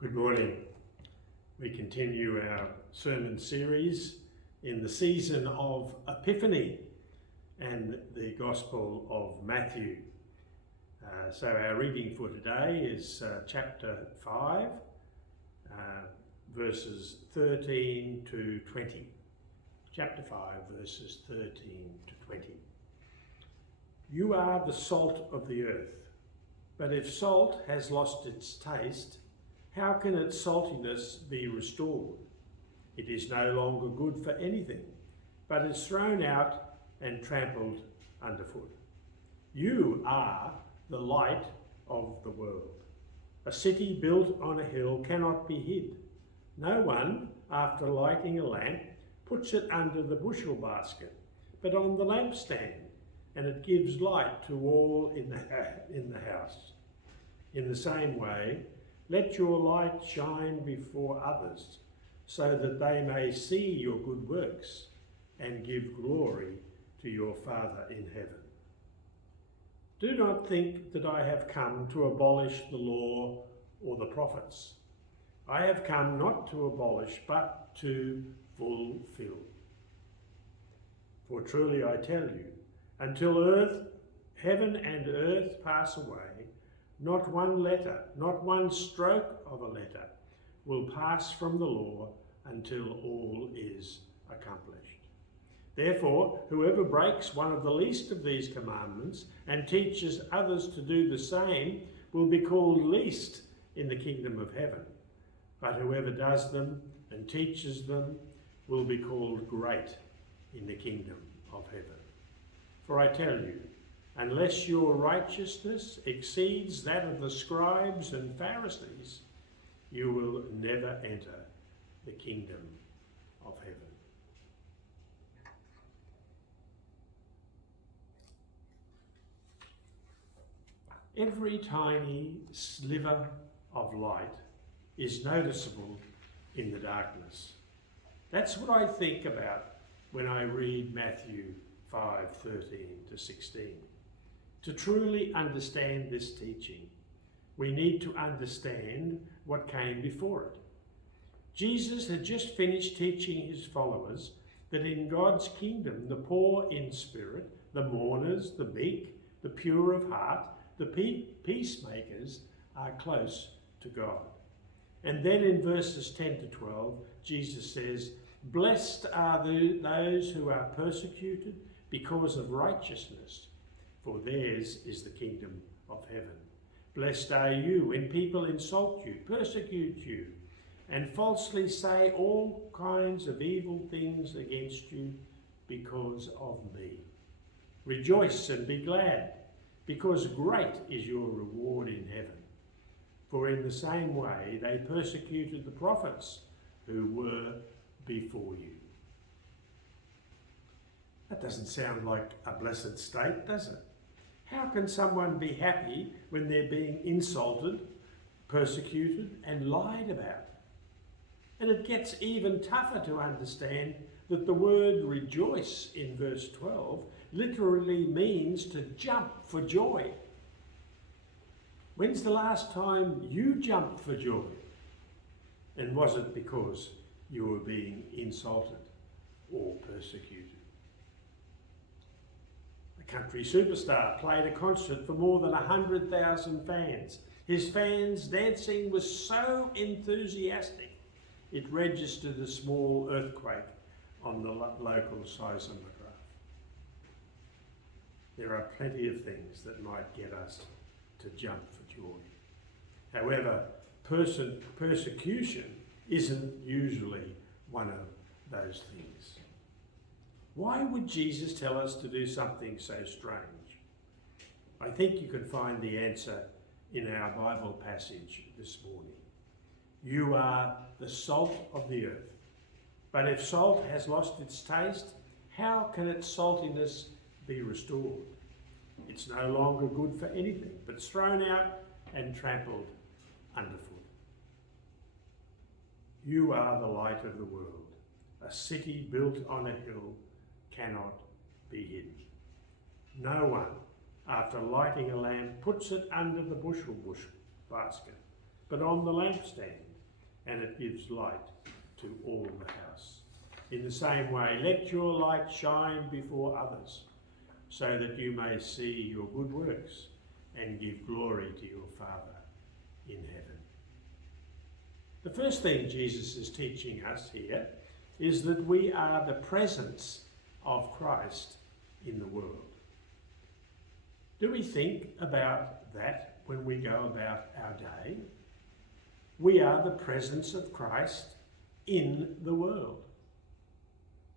Good morning. We continue our sermon series in the season of Epiphany and the Gospel of Matthew. So our reading for today is chapter 5, verses 13 to 20. Chapter 5, verses 13 to 20. You are the salt of the earth, but if salt has lost its taste, how can its saltiness be restored? It is no longer good for anything, but is thrown out and trampled underfoot. You are the light of the world. A city built on a hill cannot be hid. No one, after lighting a lamp, puts it under the bushel basket, but on the lampstand, and it gives light to all in the house. In the same way, let your light shine before others, so that they may see your good works and give glory to your Father in heaven. Do not think that I have come to abolish the law or the prophets. I have come not to abolish, but to fulfill. For truly I tell you, until heaven and earth pass away, not one letter, not one stroke of a letter will pass from the law until all is accomplished. Therefore, whoever breaks one of the least of these commandments and teaches others to do the same will be called least in the kingdom of heaven. But whoever does them and teaches them will be called great in the kingdom of heaven. For I tell you, unless your righteousness exceeds that of the scribes and Pharisees, you will never enter the kingdom of heaven. Every tiny sliver of light is noticeable in the darkness. That's what I think about when I read Matthew 5:13 to 16. To truly understand this teaching, we need to understand what came before it. Jesus had just finished teaching his followers that in God's kingdom, the poor in spirit, the mourners, the meek, the pure of heart, the peacemakers are close to God. And then in verses 10 to 12, Jesus says, "Blessed are those who are persecuted because of righteousness, for theirs is the kingdom of heaven. Blessed are you when people insult you, persecute you, and falsely say all kinds of evil things against you because of me. Rejoice and be glad, because great is your reward in heaven. For in the same way they persecuted the prophets who were before you." That doesn't sound like a blessed state, does it? How can someone be happy when they're being insulted, persecuted, and lied about? And it gets even tougher to understand that the word rejoice in verse 12 literally means to jump for joy. When's the last time you jumped for joy? And was it because you were being insulted or persecuted? Country superstar played a concert for more than 100,000 fans. His fans' dancing was so enthusiastic, it registered a small earthquake on the local seismograph. There are plenty of things that might get us to jump for joy. However, persecution isn't usually one of those things. Why would Jesus tell us to do something so strange? I think you can find the answer in our Bible passage this morning. You are the salt of the earth. But if salt has lost its taste, how can its saltiness be restored? It's no longer good for anything, but thrown out and trampled underfoot. You are the light of the world. A city built on a hill cannot be hidden. No one, after lighting a lamp, puts it under the bushel basket, but on the lampstand, and it gives light to all the house. In the same way, let your light shine before others, so that you may see your good works and give glory to your Father in heaven. The first thing Jesus is teaching us here is that we are the presence of Christ in the world. Do we think about that when we go about our day? We are the presence of Christ in the world.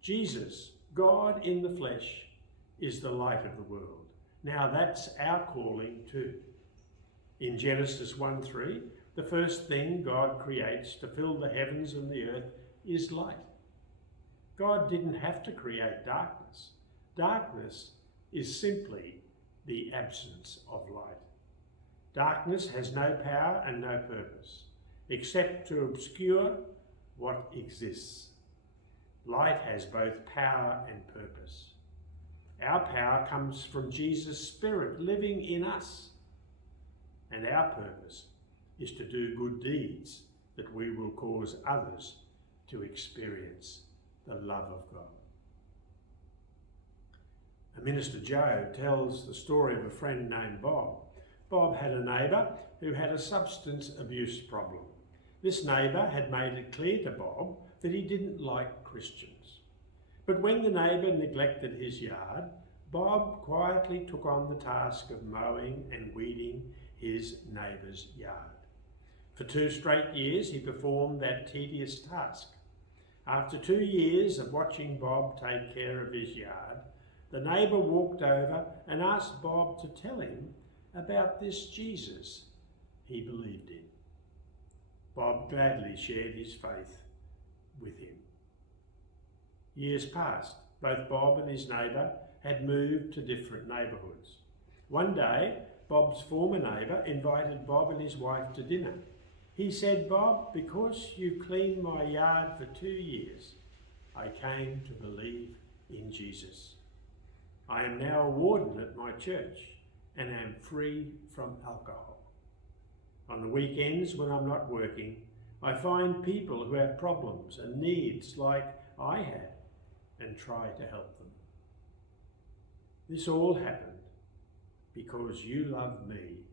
Jesus, God in the flesh, is the light of the world. Now that's our calling too. In Genesis 1:3, the first thing God creates to fill the heavens and the earth is light. God didn't have to create darkness. Darkness is simply the absence of light. Darkness has no power and no purpose, except to obscure what exists. Light has both power and purpose. Our power comes from Jesus' Spirit living in us, and our purpose is to do good deeds that we will cause others to experience the love of God. Minister Joe tells the story of a friend named Bob. Bob had a neighbour who had a substance abuse problem. This neighbour had made it clear to Bob that he didn't like Christians. But when the neighbour neglected his yard, Bob quietly took on the task of mowing and weeding his neighbour's yard. For 2 straight years he performed that tedious task. After 2 years of watching Bob take care of his yard, the neighbour walked over and asked Bob to tell him about this Jesus he believed in. Bob gladly shared his faith with him. Years passed. Both Bob and his neighbour had moved to different neighbourhoods. One day, Bob's former neighbour invited Bob and his wife to dinner. He said, "Bob, because you cleaned my yard for 2 years, I came to believe in Jesus. I am now a warden at my church and am free from alcohol. On the weekends when I'm not working, I find people who have problems and needs like I had and try to help them. This all happened because you love me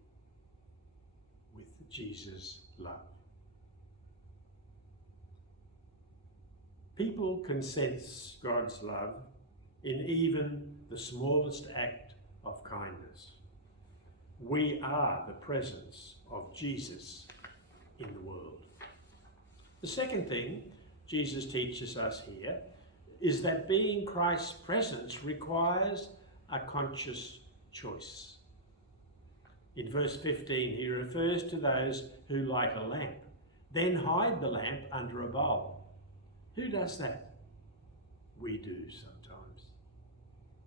with Jesus' love." People can sense God's love in even the smallest act of kindness. We are the presence of Jesus in the world. The second thing Jesus teaches us here is that being Christ's presence requires a conscious choice. In verse 15, he refers to those who light a lamp, then hide the lamp under a bowl. Who does that? We do sometimes.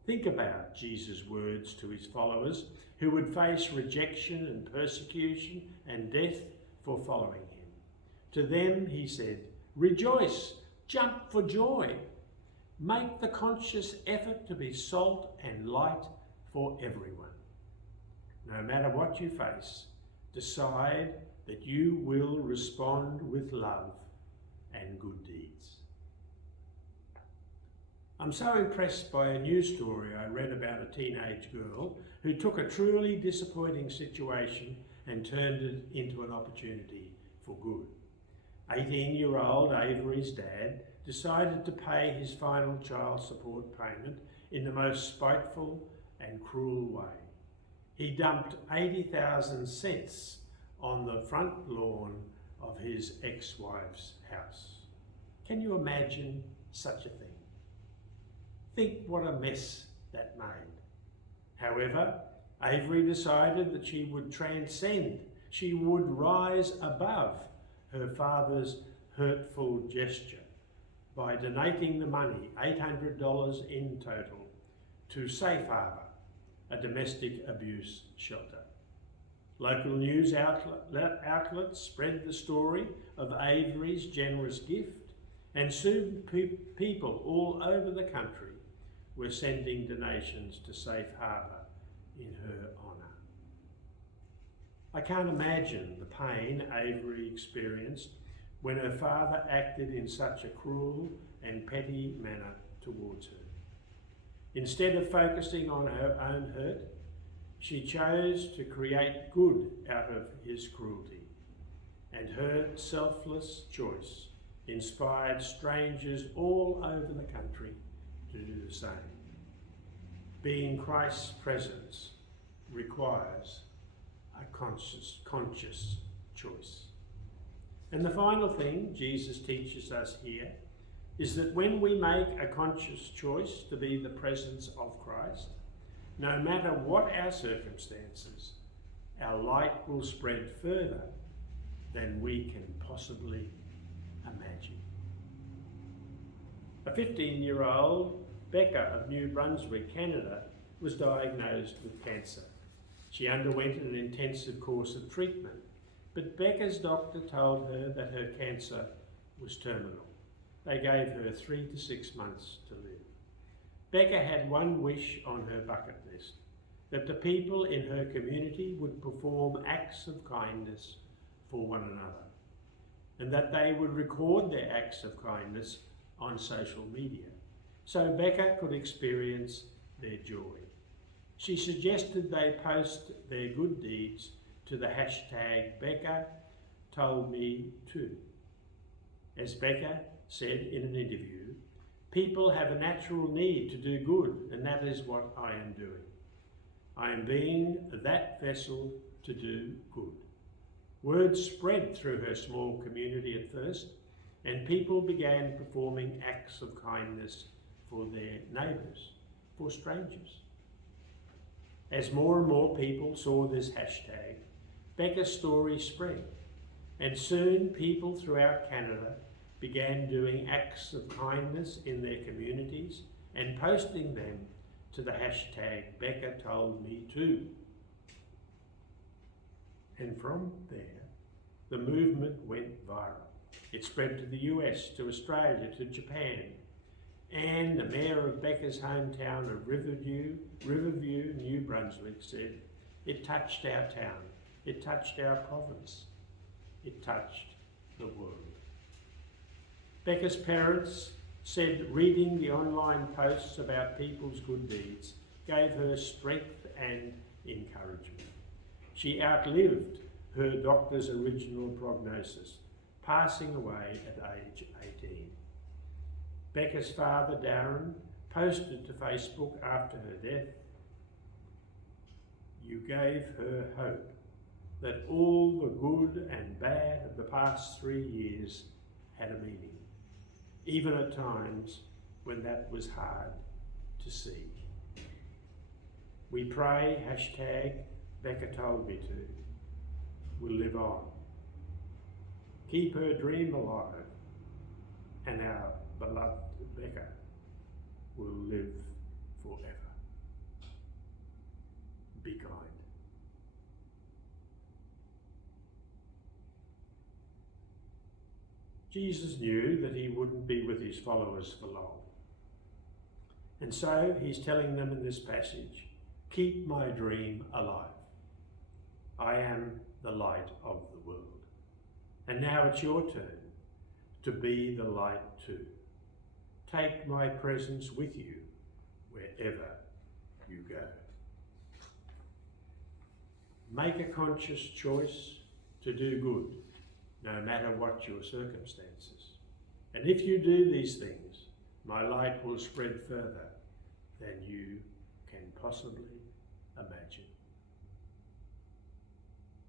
Think about Jesus' words to his followers who would face rejection and persecution and death for following him. To them he said, "Rejoice, jump for joy. Make the conscious effort to be salt and light for everyone. No matter what you face, decide that you will respond with love and good deeds." I'm so impressed by a news story I read about a teenage girl who took a truly disappointing situation and turned it into an opportunity for good. 18-year-old Avery's dad decided to pay his final child support payment in the most spiteful and cruel way. He dumped 80,000 cents on the front lawn of his ex-wife's house. Can you imagine such a thing? Think what a mess that made. However, Avery decided that she would transcend, she would rise above her father's hurtful gesture by donating the money, $800 in total, to Safe Harbour, a domestic abuse shelter. Local news outlets spread the story of Avery's generous gift, and soon people all over the country were sending donations to Safe Harbour in her honour. I can't imagine the pain Avery experienced when her father acted in such a cruel and petty manner towards her. Instead of focusing on her own hurt, she chose to create good out of his cruelty, and her selfless choice inspired strangers all over the country to do the same. Being Christ's presence requires a conscious choice. And the final thing Jesus teaches us here is that when we make a conscious choice to be the presence of Christ, no matter what our circumstances, our light will spread further than we can possibly imagine. A 15-year-old, Becca of New Brunswick, Canada, was diagnosed with cancer. She underwent an intensive course of treatment, but Becca's doctor told her that her cancer was terminal. They gave her 3 to 6 months to live. Becca had one wish on her bucket list, that the people in her community would perform acts of kindness for one another, and that they would record their acts of kindness on social media, so Becca could experience their joy. She suggested they post their good deeds to the hashtag Becca Told Me Too. As Becca said in an interview, people have a natural need to do good, and that is what I am doing. I am being that vessel to do good. Word spread through her small community at first, and people began performing acts of kindness for their neighbours, for strangers. As more and more people saw this hashtag, Becca's story spread, and soon people throughout Canada began doing acts of kindness in their communities and posting them to the hashtag Becca Told Me Too. And from there, the movement went viral. It spread to the US, to Australia, to Japan, and the mayor of Becca's hometown of Riverview, New Brunswick, said, "It touched our town, it touched our province, it touched the world." Becca's parents said reading the online posts about people's good deeds gave her strength and encouragement. She outlived her doctor's original prognosis, passing away at age 18. Becca's father, Darren, posted to Facebook after her death, "You gave her hope that all the good and bad of the past 3 years had a meaning, even at times when that was hard to see." We pray hashtag Becca Told Me To will live on. Keep her dream alive, and our beloved Becca will live forever. Be kind. Jesus knew that he wouldn't be with his followers for long. And so he's telling them in this passage, keep my dream alive. I am the light of the world. And now it's your turn to be the light too. Take my presence with you wherever you go. Make a conscious choice to do good, no matter what your circumstances. And if you do these things, my light will spread further than you can possibly